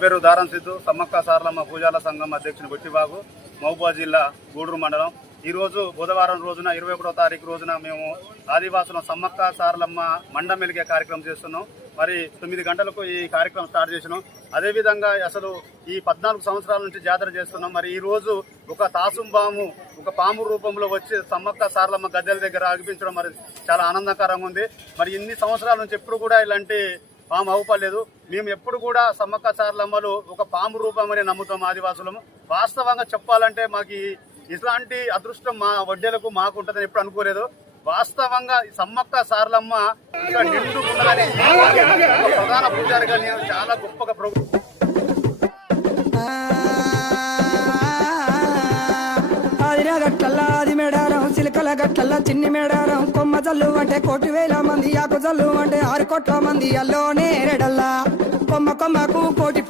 పేరు దారం సిద్ధు సమ్మక్క సారలమ్మ పూజాల సంఘం అధ్యక్షుని బొట్టిబాబు మహబూబాబాద్ జిల్లా గూడూరు మండలం. ఈ రోజు బుధవారం రోజున 21వ తారీఖు రోజున మేము ఆదివాసుల సమ్మక్క సారలమ్మ మండం వెలిగే కార్యక్రమం చేస్తున్నాం. మరి 9 గంటలకు ఈ కార్యక్రమం స్టార్ట్ చేసినాం. అదేవిధంగా అసలు ఈ 14 సంవత్సరాల నుంచి జాతర చేస్తున్నాం. మరి ఈ రోజు ఒక తాసుంబాము ఒక పాము రూపంలో వచ్చి సమ్మక్క సారలమ్మ గద్దెల దగ్గర ఆగిపించడం మరి చాలా ఆనందకరంగా ఉంది. మరి ఇన్ని సంవత్సరాల నుంచి ఎప్పుడు కూడా ఇలాంటి పాము అవుపలేదు. మేము ఎప్పుడు కూడా సమ్మక్క సారలమ్మలు ఒక పాము రూపమని నమ్ముతాం ఆదివాసులము. వాస్తవంగా చెప్పాలంటే మాకు ఇట్లాంటి అదృష్టం మా వడ్డేలకు మాకు ఉంటుందని ఎప్పుడు అనుకోలేదు. వాస్తవంగా సమ్మక్క సారలమ్మ ఇంకా నిండు ఉన్నదని ప్రధాన పూజారిగా నేను చాలా గొప్పగా గట్లల్లా అది మేడారం సిలికల గట్లల్లా చిన్ని మేడారం కొమ్మ జల్లు అంటే 1,000 మంది ఆకు జల్లు అంటే 6 కోట్ల మంది అల్లోనే రెడల్లా కొమ్మ కొమ్మకు కోటి